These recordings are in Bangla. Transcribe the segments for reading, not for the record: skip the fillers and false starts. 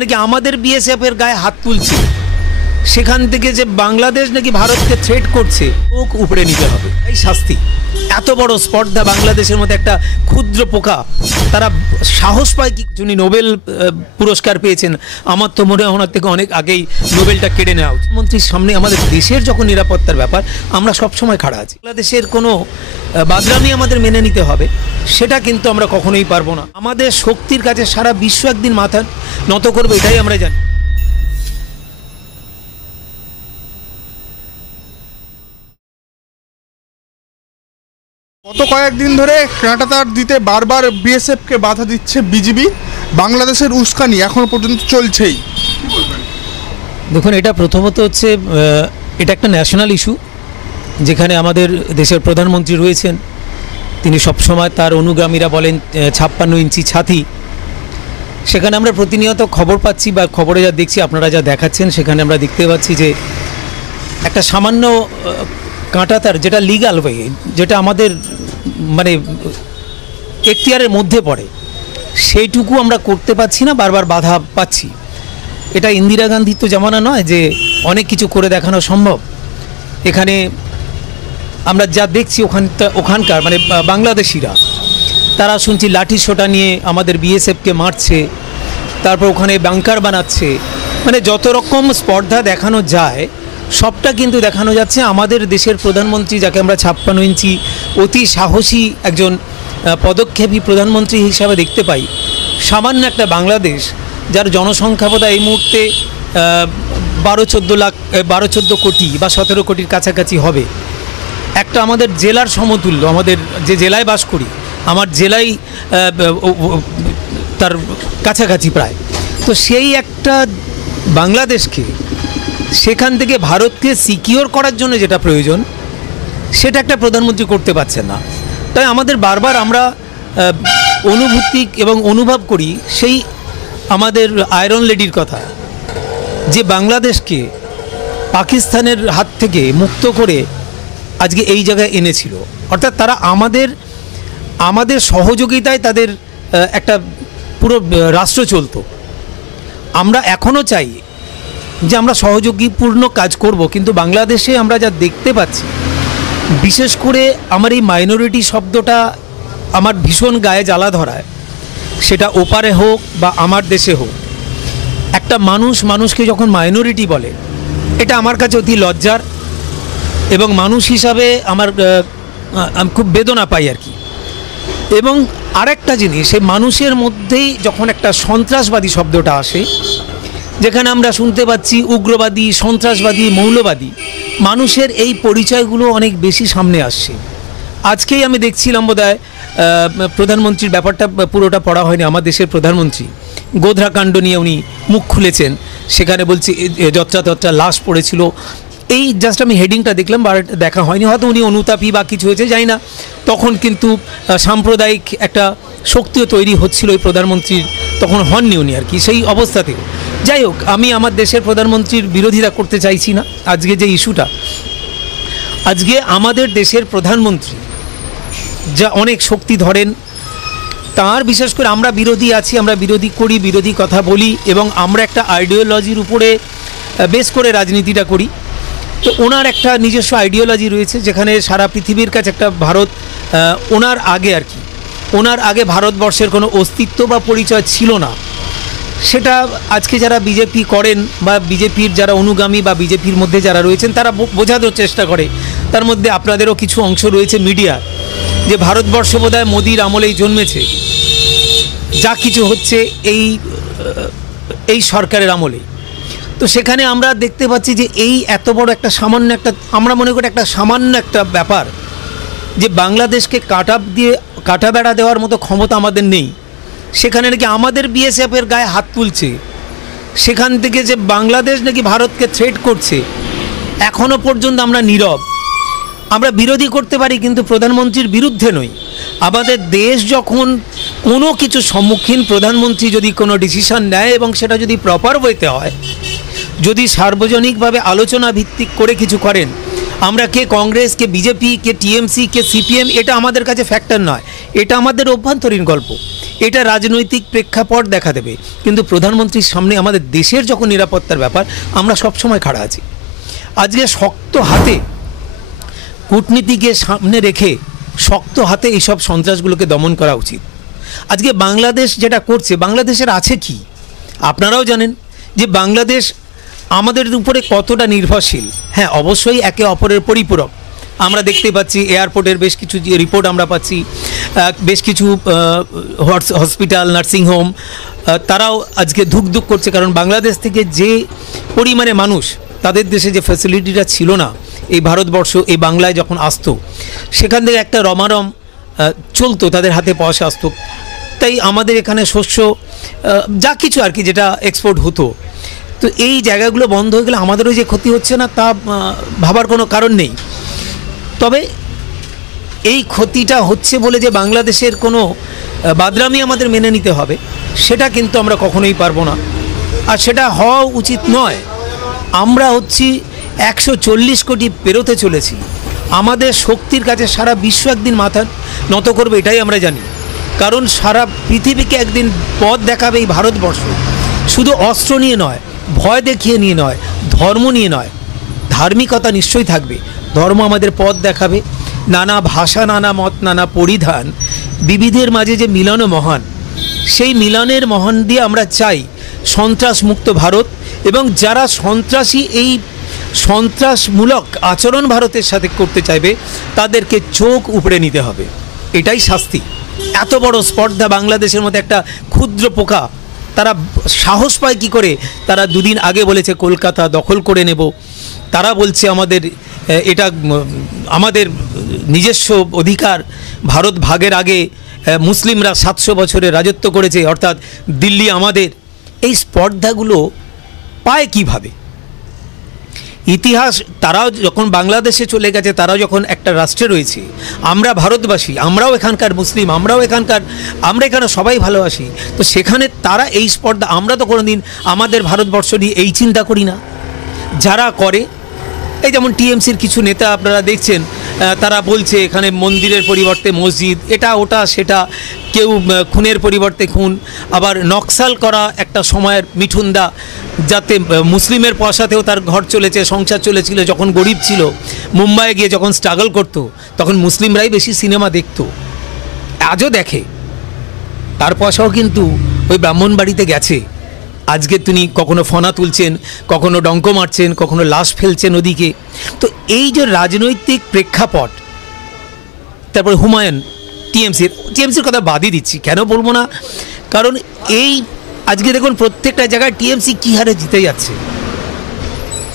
নাকি আমাদের বিএসএফ এর গায়ে হাত তুলছে, সেখান থেকে যে বাংলাদেশ নাকি ভারতকে থ্রেট করছে, ওক উপরে নিতে হবে। এই শাস্তি, এত বড় স্পর্ধা বাংলাদেশের মধ্যে একটা ক্ষুদ্র পোকা, তারা সাহস পায় কি? যিনি নোবেল পুরস্কার পেয়েছেন, আমার তো মনে হয় ওনার থেকে অনেক আগেই নোবেলটা কেড়ে নেওয়া উচিত। মন্ত্রীর সামনে আমাদের দেশের যখন নিরাপত্তার ব্যাপার, আমরা সবসময় খাড়া আছি। বাংলাদেশের কোনো বাদরামি আমাদের মেনে নিতে হবে, সেটা কিন্তু আমরা কখনোই পারবো না। আমাদের শক্তির কাছে সারা বিশ্ব একদিন মাথা নত করবে, এটাই আমরা জানি। গত কয়েকদিন ধরে কাঁটাতার দিতে বারবার বিএসএফকে বাধা দিচ্ছে বিজিবি। বাংলাদেশের উস্কানি এখনো পর্যন্ত চলছেই। দেখুন, এটা প্রথমত হচ্ছে এটা একটা ন্যাশনাল ইস্যু, যেখানে আমাদের দেশের প্রধানমন্ত্রী রয়েছেন। তিনি সবসময় তার অনুগামীরা বলেন 56 ইঞ্চি ছাতি। সেখানে আমরা প্রতিনিয়ত খবর পাচ্ছি বা খবরে যা দেখছি, আপনারা যা দেখাচ্ছেন, সেখানে আমরা দেখতে পাচ্ছি যে একটা সামান্য কাঁটাতার, যেটা লিগাল ওয়ে, যেটা আমাদের মানে এখতিয়ারের মধ্যে পড়ে, সেইটুকু আমরা করতে পারছি না, বারবার বাধা পাচ্ছি। এটা ইন্দিরা গান্ধীর তো জামানা নয় যে অনেক কিছু করে দেখানো সম্ভব। এখানে আমরা যা দেখছি ওখানকার মানে বাংলাদেশিরা, তারা শুনছি লাঠি সোটা নিয়ে আমাদের বিএসএফকে মারছে, তারপর ওখানে বাংকার বানাচ্ছে। মানে যত রকম স্পর্ধা দেখানো যায়, সবটা কিন্তু দেখানো যাচ্ছে আমাদের দেশের প্রধানমন্ত্রী, যাকে আমরা 56 ইঞ্চি অতি সাহসী একজন পদক্ষেপী প্রধানমন্ত্রী হিসাবে দেখতে পাই। সামান্য একটা বাংলাদেশ, যার জনসংখ্যা বোধহয় এই মুহূর্তে 12-14 কোটি বা 17 কোটির কাছাকাছি হবে। একটা আমাদের জেলার সমতুল্য, আমাদের যে জেলায় বাস করি, আমার জেলায় তার কাছাকাছি প্রায়। তো সেই একটা বাংলাদেশকে, সেখান থেকে ভারতকে সিকিওর করার জন্য যেটা প্রয়োজন, সেটা একটা প্রধানমন্ত্রী করতে পারছেন না। তাই আমাদের বারবার আমরা অনুভূতি এবং অনুভব করি সেই আমাদের আয়রন লেডির কথা, যে বাংলাদেশকে পাকিস্তানের হাত থেকে মুক্ত করে আজকে এই জায়গায় এনেছিল। অর্থাৎ তারা আমাদের সহযোগিতায় তাদের একটা পুরো রাষ্ট্র চলতো। আমরা এখনও চাই যে আমরা সহযোগীপূর্ণ কাজ করব, কিন্তু বাংলাদেশে আমরা যা দেখতে পাচ্ছি, বিশেষ করে আমার এই মাইনরিটি শব্দটা আমার ভীষণ গায়ে জ্বালা ধরায়। সেটা ওপারে হোক বা আমার দেশে হোক, একটা মানুষকে যখন মাইনরিটি বলে, এটা আমার কাছে অতি লজ্জার, এবং মানুষ হিসাবে আমি খুব বেদনা পাই আর কি। এবং আরেকটা জিনিস, সেই মানুষের মধ্যেই যখন একটা সন্ত্রাসবাদী শব্দটা আসে, যেখানে আমরা শুনতে পাচ্ছি উগ্রবাদী, সন্ত্রাসবাদী, মৌলবাদী, মানুষের এই পরিচয়গুলো অনেক বেশি সামনে আসছে। আজকেই আমি দেখছিলাম, বোধহয় প্রধানমন্ত্রীর ব্যাপারটা পুরোটা পড়া হয়নি, আমার দেশের প্রধানমন্ত্রী গোধরাকাণ্ড নিয়ে উনি মুখ খুলেছেন। সেখানে বলছি যত্রা লাশ পড়েছিল। এই জাস্ট আমি হেডিংটা দেখলাম, বা দেখা হয়নি, হয়তো উনি অনুতাপী বা কিছু হয়েছে যাই না। তখন কিন্তু সাম্প্রদায়িক একটা শক্তিও তৈরি হচ্ছিল ওই প্রধানমন্ত্রীর, তখন হননি উনি আর কি সেই অবস্থাতে। যাই হোক, আমি আমার দেশের প্রধানমন্ত্রীর বিরোধিতা করতে চাইছি না। আজকে যে ইস্যুটা, আজকে আমাদের দেশের প্রধানমন্ত্রী যা অনেক শক্তি ধরেন, তার বিশেষ করে আমরা বিরোধী আছি, আমরা বিরোধী করি, বিরোধী কথা বলি, এবং আমরা একটা আইডিওলজির উপরে বেস করে রাজনীতিটা করি। তো ওনার একটা নিজস্ব আইডিওলজি রয়েছে, যেখানে সারা পৃথিবীর কাছে একটা ভারত, ওনার আগে আর কি, ওনার আগে ভারতবর্ষের কোনো অস্তিত্ব বা পরিচয় ছিল না। সেটা আজকে যারা বিজেপি করেন বা বিজেপির যারা অনুগামী বা বিজেপির মধ্যে যারা রয়েছেন, তারা বোঝানোর চেষ্টা করে। তার মধ্যে আপনাদেরও কিছু অংশ রয়েছে মিডিয়া, যে ভারতবর্ষ বোধহয় মোদির আমলেই জন্মেছে, যা কিছু হচ্ছে এই সরকারের আমলেই। তো সেখানে আমরা দেখতে পাচ্ছি যে এই এত বড় একটা সামান্য একটা, আমরা মনে করি একটা সামান্য একটা ব্যাপার, যে বাংলাদেশকে কাটা বেড়া দেওয়ার মতো ক্ষমতা আমাদের নেই, সেখানে নাকি আমাদের বিএসএফ এর গায়ে হাত তুলছে, সেখান থেকে যে বাংলাদেশ নাকি ভারতকে থ্রেট করছে, এখনও পর্যন্ত আমরা নীরব। আমরা বিরোধী করতে পারি, কিন্তু প্রধানমন্ত্রীর বিরুদ্ধে নই। আমাদের দেশ যখন কোনো কিছু সম্মুখীন, প্রধানমন্ত্রী যদি কোনো ডিসিশন নেয় এবং সেটা যদি প্রপার ওয়েতে হয়, যদি সার্বজনিকভাবে আলোচনা ভিত্তিক করে কিছু করেন, আমরা কে কংগ্রেস, কে বিজেপি, কে টিএমসি, কে সিপিএম, এটা আমাদের কাছে ফ্যাক্টর নয়, এটা আমাদের অভ্যন্তরীণ গল্প। এটা রাজনৈতিক প্রেক্ষাপট দেখা দেবে, কিন্তু প্রধানমন্ত্রীর সামনে আমাদের দেশের যখন নিরাপত্তার ব্যাপার, আমরা সবসময় খাড়া আছি। আজকে শক্ত হাতে কূটনীতিকে সামনে রেখে শক্ত হাতে এইসব সন্ত্রাসগুলোকে দমন করা উচিত। আজকে বাংলাদেশ যেটা করছে, বাংলাদেশের আছে কি আপনারাও জানেন যে বাংলাদেশ আমাদের উপরে কতটা নির্ভরশীল। হ্যাঁ, অবশ্যই একে অপরের পরিপূরক। আমরা দেখতে পাচ্ছি এয়ারপোর্টের বেশ কিছু যে রিপোর্ট আমরা পাচ্ছি, বেশ কিছু হসপিটাল, নার্সিংহোম তারাও আজকে ধুকধুক করছে, কারণ বাংলাদেশ থেকে যে পরিমাণে মানুষ, তাদের দেশে যে ফ্যাসিলিটিটা ছিল না এই ভারতবর্ষ, এই বাংলায় যখন আসতো, সেখান থেকে একটা রমারম চলতো, তাদের হাতে পয়সা আসতো। তাই আমাদের এখানে শস্য যা কিছু আর কি যেটা এক্সপোর্ট হতো, তো এই জায়গাগুলো বন্ধ হয়ে গেলে আমাদেরও যে ক্ষতি হচ্ছে না তা ভাবার কোনো কারণ নেই। তবে এই ক্ষতিটা হচ্ছে বলে যে বাংলাদেশের কোনো বাদরামি আমাদের মেনে নিতে হবে, সেটা কিন্তু আমরা কখনোই পারবো না, আর সেটা হওয়া উচিত নয়। আমরা হচ্ছি 140 কোটি পেরোতে চলেছি। আমাদের শক্তির কাছে সারা বিশ্ব একদিন মাথা নত করবে, এটাই আমরা জানি। কারণ সারা পৃথিবীকে একদিন পথ দেখাবে এই ভারতবর্ষ, শুধু অস্ত্র নিয়ে নয়, ভয় দেখিয়ে নিয়ে নয়, ধর্ম নিয়ে নয়, ধার্মিকতা নিশ্চয়ই থাকবে। ধর্ম আমাদের পথ দেখাবে। নানা ভাষা, নানা মত, নানা পরিধান, বিবিধের মাঝে যে মিলন মহান, সেই মিলনের মহান দিয়ে আমরা চাই সন্ত্রাস মুক্ত ভারত। এবং যারা সন্ত্রাসী, এই সন্ত্রাসমূলক আচরণ ভারতের সাথে করতে চাইবে, তাদেরকে চোখ উপড়ে নিতে হবে। এটাই শাস্তি। এত বড় স্পর্ধা বাংলাদেশের মধ্যে একটা ক্ষুদ্র পোকা, তারা সাহস পায় কী করে? তারা দুদিন আগে বলেছে কলকাতা দখল করে নেব, তারা বলছে আমাদের এটা আমাদের নিজস্ব অধিকার, ভারত ভাগের আগে মুসলিমরা 700 বছরে রাজত্ব করেছে, অর্থাৎ দিল্লি আমাদের। এই স্পর্ধাগুলো পায় কিভাবে? ইতিহাস, তারাও যখন বাংলাদেশে চলে গেছে, তারাও যখন একটা রাষ্ট্রে রয়েছে, আমরা ভারতবাসী, আমরাও এখানকার মুসলিম, আমরা এখানে সবাই ভালোবাসি, তো সেখানে তারা এই স্পর্ধা, আমরা তো কোনোদিন আমাদের ভারতবর্ষ নিয়ে এই চিন্তা করি না। যারা করে, এই যেমন টিএমসির কিছু নেতা আপনারা দেখছেন, তারা বলছে এখানে মন্দিরের পরিবর্তে মসজিদ, এটা ওটা সেটা, কেউ খুনের পরিবর্তে খুন, আবার নকশাল করা একটা সময়ের মিঠুনদা, যাতে মুসলিমের পয়সাতেও তার ঘর চলেছে, সংসার চলেছিল। যখন গরিব ছিল, মুম্বাইয়ে গিয়ে যখন স্ট্রাগল করতো, তখন মুসলিমরাই বেশি সিনেমা দেখতো, আজও দেখে। তার পয়সাও কিন্তু ওই ব্রাহ্মণবাড়িতে গেছে। আজকে তিনি কখনো ফনা তুলছেন, কখনো ডঙ্ক মারছেন, কখনো লাশ ফেলছেন ওদিকে। তো এই যে রাজনৈতিক প্রেক্ষাপট, তারপরে হুমায়ুন, টিএমসির কথা বাদই দিচ্ছি, কেন বলবো না, কারণ এই আজকে দেখুন প্রত্যেকটা জায়গায় টিএমসি কী হারে জিতে যাচ্ছে।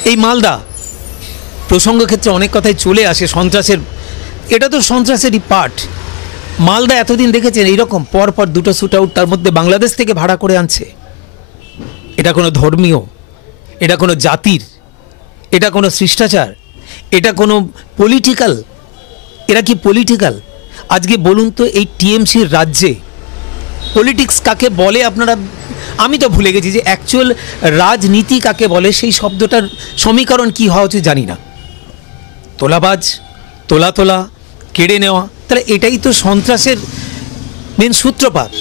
এই মালদা প্রসঙ্গ ক্ষেত্রে অনেক কথাই চলে আসে সন্ত্রাসের, এটা তো সন্ত্রাসেরই পার্ট। মালদা এতদিন দেখেছেন এইরকম পরপর দুটো শ্যুট আউট, তার মধ্যে বাংলাদেশ থেকে ভাড়া করে আনছে। এটা কোনো ধর্মীয়, এটা কোনো জাতির, এটা কোনো শিষ্টাচার, এটা কোনো পলিটিক্যাল, এরা কি পলিটিক্যাল? আজকে বলুন তো, এই টিএমসির রাজ্যে পলিটিক্স কাকে বলে আপনারা? আমি তো ভুলে গেছি যে অ্যাকচুয়াল রাজনীতি কাকে বলে, সেই শব্দটার সমীকরণ কী হওয়া উচিত জানি না। তোলাবাজ, তোলা, কেড়ে নেওয়া, তাহলে এটাই তো সন্ত্রাসের মেন সূত্রপাত।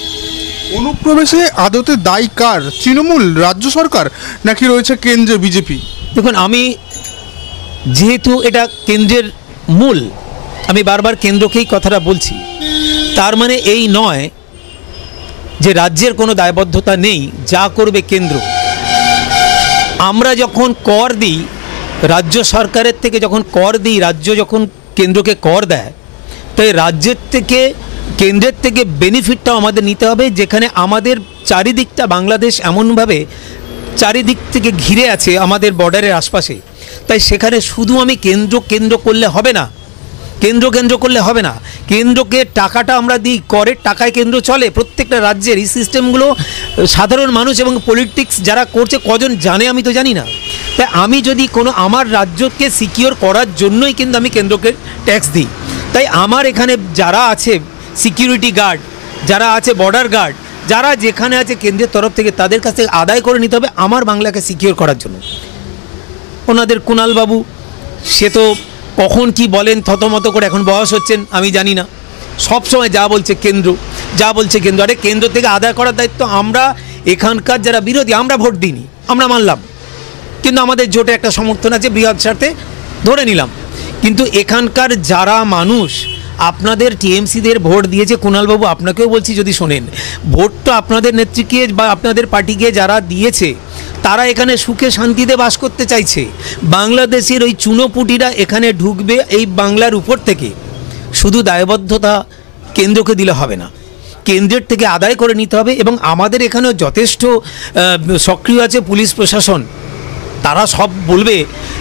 অনুপ্রবেশে আদতে দায়ী কার? তৃণমূল, রাজ্য সরকার, নাকি রয়েছে কেন্দ্রে বিজেপি? দেখুন, আমি যেহেতু এটা কেন্দ্রের মূল, আমি বারবার কেন্দ্রকেই কথাটা বলছি, তার মানে এই নয় যে রাজ্যের কোনো দায়বদ্ধতা নেই, যা করবে কেন্দ্র। আমরা যখন কর দিই, রাজ্য সরকারের থেকে যখন কর দিই, রাজ্য যখন কেন্দ্রকে কর দেয়, তাই রাজ্যের থেকে, কেন্দ্রের থেকে বেনিফিটটাও আমাদের নিতে হবে। যেখানে আমাদের চারিদিকটা বাংলাদেশ এমনভাবে চারিদিক থেকে ঘিরে আছে আমাদের বর্ডারের আশপাশে, তাই সেখানে শুধু আমি কেন্দ্র করলে হবে না, কেন্দ্র করলে হবে না। কেন্দ্রকে টাকাটা আমরা দিই, করের টাকায় কেন্দ্র চলে প্রত্যেকটা রাজ্যের। এই সিস্টেমগুলো সাধারণ মানুষ এবং পলিটিক্স যারা করছে কজন জানে আমি তো জানি না। তাই আমি যদি কোনো আমার রাজ্যকে সিকিওর করার জন্যই কিন্তু আমি কেন্দ্রকে ট্যাক্স দিই। তাই আমার এখানে যারা আছে সিকিউরিটি গার্ড, যারা আছে বর্ডার গার্ড, যারা যেখানে আছে কেন্দ্রের তরফ থেকে, তাদের কাছ থেকে আদায় করে নিতে হবে আমার বাংলাকে সিকিওর করার জন্য। ওনাদের কুণালবাবু, সে তো কখন কি বলেন থতমত করে, এখন বয়স হচ্ছেন আমি জানি না, সবসময় যা বলছে কেন্দ্র, যা বলছে কেন্দ্র। আরে কেন্দ্র থেকে আদায় করার দায়িত্ব আমরা, এখানকার যারা বিরোধী, আমরা ভোট দিইনি, আমরা মানলাম, কিন্তু আমাদের জোটে একটা সমর্থন আছে, বৃহৎ স্বার্থে ধরে নিলাম। কিন্তু এখানকার যারা মানুষ আপনাদের টিএমসিদের ভোট দিয়েছে, কুণালবাবু আপনাকেও বলছি যদি শোনেন, ভোট তো আপনাদের নেত্রীকে বা আপনাদের পার্টিকে যারা দিয়েছে তারা এখানে সুখে শান্তিতে বাস করতে চাইছে। বাংলাদেশের ওই চুনোপুটিরা এখানে ঢুকবে এই বাংলার উপর থেকে, শুধু দায়বদ্ধতা কেন্দ্রকে দিলে হবে না, কেন্দ্রের থেকে আদায় করে নিতে হবে। এবং আমাদের এখানেও যথেষ্ট সক্রিয় আছে পুলিশ প্রশাসন, তারা সব বলবে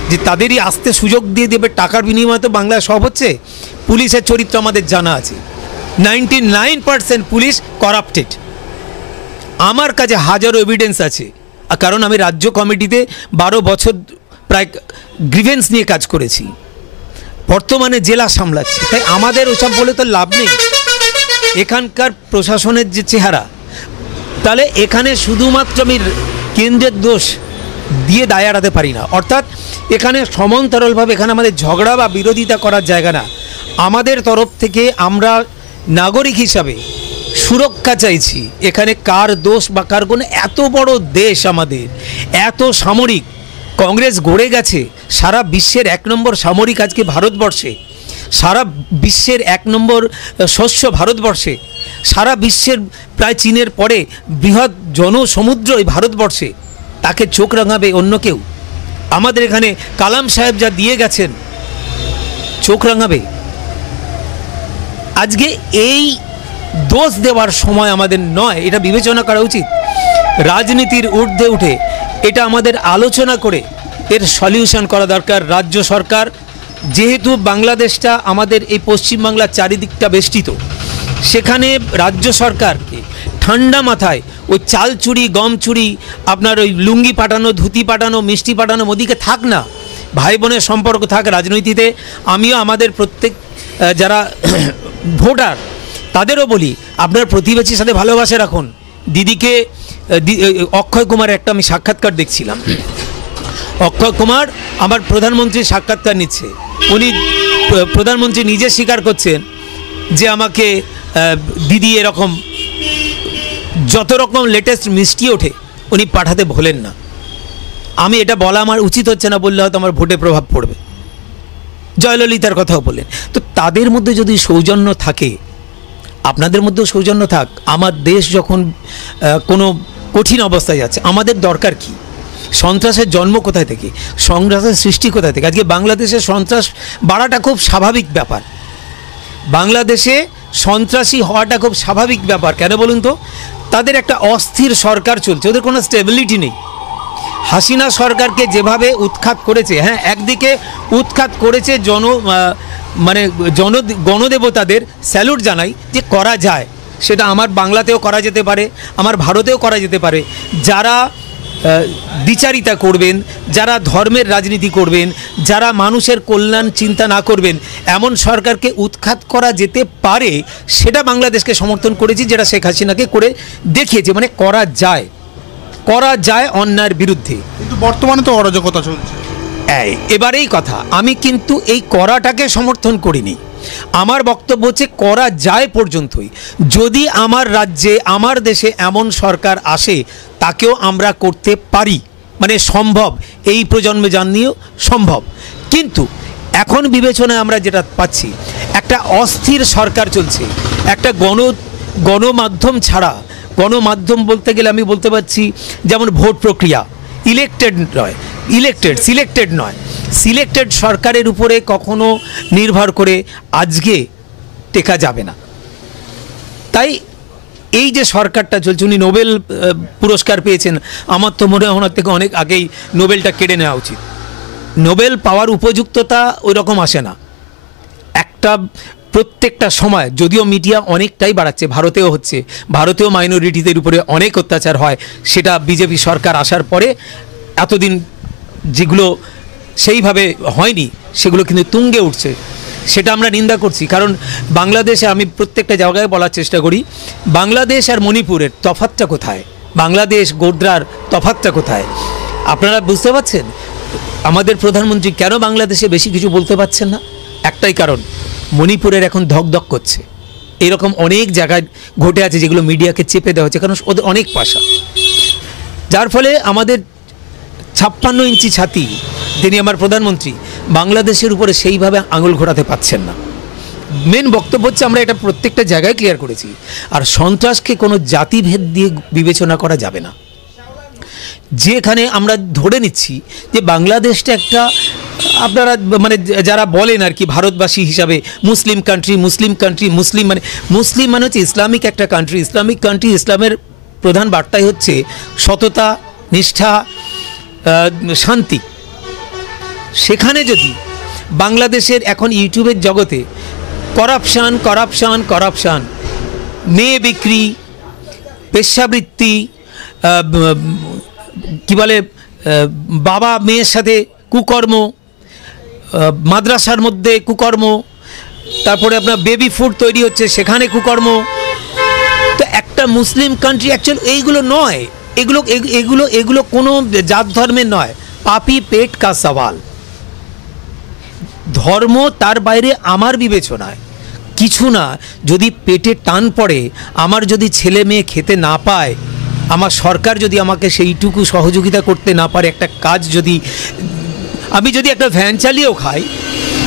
যে তাদেরই আসতে সুযোগ দিয়ে দেবে, টাকার বিনিময়ে তো বাংলায় সব হচ্ছে। পুলিশের চরিত্র আমাদের জানা আছে, 99% পুলিশ করাপ্টেড। আমার কাছে হাজারো এভিডেন্স আছে, কারণ আমি রাজ্য কমিটিতে 12 বছর প্রায় গ্রিভেন্স নিয়ে কাজ করেছি, বর্তমানে জেলা সামলাচ্ছি। তাই আমাদের ওসব বলে তো লাভ নেই। এখানকার প্রশাসনের যে চেহারা, তাহলে এখানে শুধুমাত্র আমি কেন্দ্রের দোষ দিয়ে দায় এড়াতে পারি না। অর্থাৎ এখানে সমান্তরালভাবে এখানে আমাদের ঝগড়া বা বিরোধিতা করার জায়গা না। আমাদের তরফ থেকে আমরা নাগরিক হিসাবে সুরক্ষা চাইছি। এখানে কার দোষ বা কার কোনো, এত বড় দেশ আমাদের, এত সামরিক, কংগ্রেস গড়ে গেছে সারা বিশ্বের 1 নম্বর সামরিক আজকে ভারতবর্ষে, সারা বিশ্বের 1 নম্বর শস্য ভারতবর্ষে, সারা বিশ্বের প্রায় চীনের পরে বৃহৎ জনসমুদ্র এই ভারতবর্ষে, তাকে চোখ রাঙাবে অন্য কেউ? আমাদের এখানে কালাম সাহেব যা দিয়ে গেছেন, চোখ রাঙাবে? আজকে এই দোষ দেওয়ার সময় আমাদের নয়, এটা বিবেচনা করা উচিত। রাজনীতির ঊর্ধ্বে উঠে এটা আমাদের আলোচনা করে এর সলিউশন করা দরকার। রাজ্য সরকার, যেহেতু বাংলাদেশটা আমাদের এই পশ্চিমবাংলার চারিদিকটা বেষ্টিত, সেখানে রাজ্য সরকারকে ঠান্ডা মাথায় ওই চাল চুরি, গম চুরি, আপনার ওই লুঙ্গি পাঠানো, ধুতি পাঠানো, মিষ্টি পাঠানো, মোদিকে থাক না, ভাই বোনের সম্পর্ক থাক রাজনীতিতে। আমিও আমাদের প্রত্যেক যারা ভোটার তাদেরও বলি, আপনার প্রতিবেশীর সাথে ভালোবাসা রাখুন। দিদিকে অক্ষয় কুমারের একটা আমি সাক্ষাৎকার দেখছিলাম, অক্ষয় কুমার আমার প্রধানমন্ত্রীর সাক্ষাৎকার নিচ্ছে, উনি প্রধানমন্ত্রী নিজে স্বীকার করছেন যে আমাকে দিদি এরকম যত রকম লেটেস্ট মিষ্টি ওঠে উনি পাঠাতে ভোলেন না। আমি এটা বলা আমার উচিত হচ্ছে না, বললে হয়তো আমার ভোটে প্রভাব পড়বে। জয়ললিতার কথাও বললেন। তো তাদের মধ্যে যদি সৌজন্য থাকে, আপনাদের মধ্যেও সৌজন্য থাক। আমার দেশ যখন কোনো কঠিন অবস্থায় যাচ্ছে, আমাদের দরকার কি? সন্ত্রাসের জন্ম কোথায় থেকে, সন্ত্রাসের সৃষ্টি কোথায় থেকে? আজকে বাংলাদেশে সন্ত্রাস বাড়াটা খুব স্বাভাবিক ব্যাপার, বাংলাদেশে সন্ত্রাসী হওয়াটা খুব স্বাভাবিক ব্যাপার। কেন বলুন তো? তাদের একটা অস্থির সরকার চলছে, ওদের কোনো স্টেবিলিটি নেই। হাসিনা সরকারকে যেভাবে উৎখাত করেছে, হ্যাঁ, একদিকে উৎখাত করেছে গণদেবতাদের, স্যালুট জানাই যে করা যায়, সেটা আমার বাংলাতেও করা যেতে পারে, আমার ভারতেও করা যেতে পারে। যারা বিচারিতা করবেন, যারা ধর্মের রাজনীতি করবেন, যারা মানুষের কল্যাণ চিন্তা না করবেন, এমন সরকারকে উৎখাত করা যেতে পারে, সেটা বাংলাদেশকে সমর্থন করেছি, যেটা শেখ হাসিনাকে করে দেখিয়েছে। মানে করা যায় অন্যায়ের বিরুদ্ধে। কিন্তু বর্তমানে তো অরাজকতা চলছে। এবারেই কথা, আমি কিন্তু এই করাটাকে সমর্থন করিনি। আমার বক্তব্য হচ্ছে করা যায় পর্যন্তই। যদি আমার রাজ্যে, আমার দেশে এমন সরকার আসে, তাকেও আমরা করতে পারি, মানে সম্ভব, এই প্রজন্মে জানিয়েও সম্ভব। কিন্তু এখন বিবেচনায় আমরা যেটা পাচ্ছি, একটা অস্থির সরকার চলছে, একটা গণমাধ্যম ছাড়া, গণমাধ্যম বলতে গেলে আমি বলতে পারছি যেমন ভোট প্রক্রিয়া, সিলেক্টেড নয়, সিলেক্টেড সরকারের উপরে কখনো নির্ভর করে আজকে টেকা যাবে না। তাই এই যে সরকারটা চলছে, উনি নোবেল পুরস্কার পেয়েছেন, আমার তো মনে হয় ওনার থেকে অনেক আগেই নোবেলটা কেড়ে নেওয়া উচিত। নোবেল পাওয়ার উপযুক্ততা ওই রকম আসে না। প্রত্যেকটা সময়, যদিও মিডিয়া অনেকটাই বাড়াচ্ছে, ভারতেও হচ্ছে, ভারতেও মাইনরিটিদের উপরে অনেক অত্যাচার হয়, সেটা বিজেপি সরকার আসার পরে এতদিন যেগুলো সেইভাবে হয়নি, সেগুলো কিন্তু তুঙ্গে উঠছে, সেটা আমরা নিন্দা করছি। কারণ বাংলাদেশে, আমি প্রত্যেকটা জায়গায় বলার চেষ্টা করি, বাংলাদেশ আর মণিপুরের তফাৎটা কোথায়, বাংলাদেশ গোদ্রার তফাৎটা কোথায় আপনারা বুঝতে পারছেন? আমাদের প্রধানমন্ত্রী কেন বাংলাদেশে বেশি কিছু বলতে পারছেন না? একটাই কারণ, মণিপুরের এখন ধকধক করছে, এরকম অনেক জায়গায় ঘটে আছে যেগুলো মিডিয়াকে চেপে দেওয়া হচ্ছে, কারণ ওদের অনেক পাশা, যার ফলে আমাদের 56 ইঞ্চি ছাতি তিনি আমার প্রধানমন্ত্রী বাংলাদেশের উপরে সেইভাবে আঙুল ঘোরাতে পারছেন না। মেন বক্তব্য হচ্ছে আমরা এটা প্রত্যেকটা জায়গায় ক্লিয়ার করেছি, আর সন্ত্রাসকে কোনো জাতিভেদ দিয়ে বিবেচনা করা যাবে না। যেখানে আমরা ধরে নিচ্ছি যে বাংলাদেশটা একটা, আপনারা মানে যারা বলেন আর কি ভারতবাসী হিসাবে মুসলিম কান্ট্রি, মুসলিম মানে হচ্ছে ইসলামিক একটা কান্ট্রি। ইসলামিক কান্ট্রি, ইসলামের প্রধান বার্তাই হচ্ছে সততা, নিষ্ঠা, শান্তি। সেখানে যদি বাংলাদেশের এখন ইউটিউবের জগতে করাপশান, মেয়ে বিক্রি, বেশ্যাবৃত্তি, কি বলে বাবা মেয়ের সাথে কুকর্ম, মাদ্রাসার মধ্যে কুকর্ম, তারপরে আপনার বেবি ফুড তৈরি হচ্ছে সেখানে কুকর্ম, তো একটা মুসলিম কান্ট্রি অ্যাকচুয়ালি এইগুলো নয়, এগুলো কোনো জাত ধর্মের নয়। পাপি পেট কা সওয়াল, ধর্ম তার বাইরে আমার বিবেচনায় কিছু না। যদি পেটে টান পড়ে, আমার যদি ছেলে মেয়ে খেতে না পায়, আমার সরকার যদি আমাকে সেইটুকু সহযোগিতা করতে না পারে, একটা কাজ যদি আমি যদি একটা ভ্যান চালিয়েও খাই,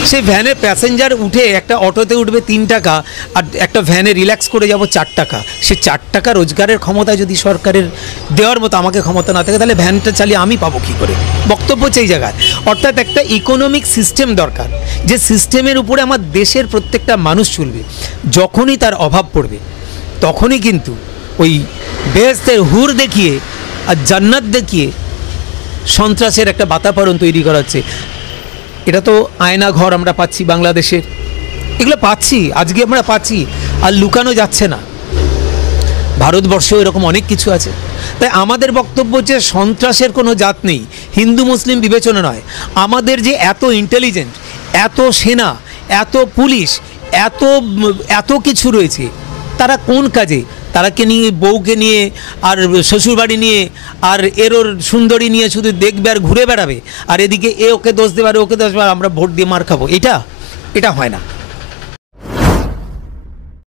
সেই ভ্যানের প্যাসেঞ্জার উঠে একটা অটোতে উঠবে 3 টাকা, আর একটা ভ্যানে রিল্যাক্স করে যাব 4 টাকা, সে 4 টাকা রোজগারের ক্ষমতা যদি সরকারের দেওয়ার মতো আমাকে ক্ষমতা না থাকে, তাহলে ভ্যানটা চালিয়ে আমি পাবো কী করে? বক্তব্য হচ্ছে এই জায়গায়। অর্থাৎ একটা ইকোনমিক সিস্টেম দরকার, যে সিস্টেমের উপরে আমার দেশের প্রত্যেকটা মানুষ চলবে। যখনই তার অভাব পড়বে, তখনই কিন্তু ওই বেহেশতের হুর দেখিয়ে আর জান্নাত দেখিয়ে সন্ত্রাসের একটা বাতাবরণ তৈরি করা হচ্ছে। এটা তো আয়না ঘর আমরা পাচ্ছি বাংলাদেশের, এগুলো পাচ্ছি, আজকে আমরা পাচ্ছি, আর লুকানো যাচ্ছে না। ভারতবর্ষেও এরকম অনেক কিছু আছে। তাই আমাদের বক্তব্য যে সন্ত্রাসের কোনো জাত নেই, হিন্দু মুসলিম বিবেচনা নয়। আমাদের যে এত ইন্টেলিজেন্ট, এত সেনা, এত পুলিশ, এত কিছু রয়েছে, তারা কোন কাজে? তারাকে নিয়ে, বউকে নিয়ে আর শ্বশুরবাড়ি নিয়ে আর ওর সুন্দরী নিয়ে শুধু দেখবে আর ঘুরে বেড়াবে, আর এদিকে ওকে দোষ দেবে আর ওকে দোষ দেবে, আমরা ভোট দিয়ে মার খাবো, এটা হয় না।